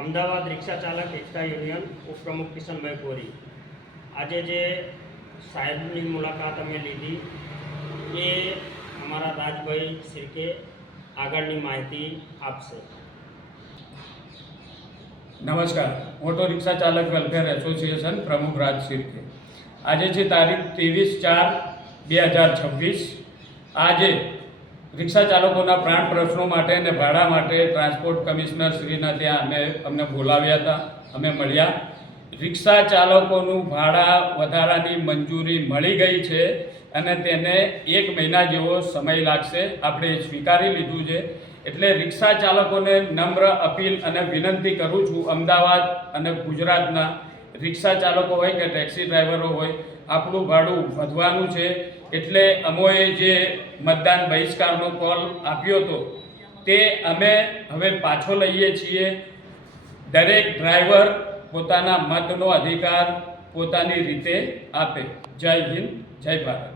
અમદાવાદ રિક્ષા ચાલક એકતા યુનિયન ઉપપ્રમુખ કિશનભાઈ કોરી। આજે જે સાહેબની મુલાકાત અમે લીધી એ અમારા રાજભાઈ શિર્કે આગળની માહિતી આપશે। નમસ્કાર, ઓટો રિક્ષા ચાલક વેલફેર એસોસિએશન પ્રમુખ રાજ શિર્કે। આજે છે તારીખ 23/4/2026। આજે રિક્ષા ચાલકોના પ્રાણ પ્રશ્નો માટે અને ભાડા માટે ટ્રાન્સપોર્ટ કમિશનર શ્રીના ત્યાં અમને બોલાવ્યા હતા, અમે મળ્યા। રિક્ષા ચાલકોનું ભાડા વધારાની મંજૂરી મળી ગઈ છે અને તેને 1 મહિના જેવો સમય લાગશે, આપણે સ્વીકારી લીધું છે। એટલે રિક્ષા ચાલકોને નમ્ર અપીલ અને વિનંતી કરું છું, અમદાવાદ અને ગુજરાતના રિક્ષા ચાલકો હોય કે ટેક્સી ડ્રાઈવરો હોય, આપણું ભાડું વધવાનું છે। એટલે અમોએ જે મતદાન બહિષ્કારનો કોલ આપ્યો હતો તે અમે હવે પાછો લઈએ છીએ। દરેક ડ્રાઈવર પોતાના મતનો અધિકાર પોતાની રીતે આપે। જય હિન્દ, જય ભારત।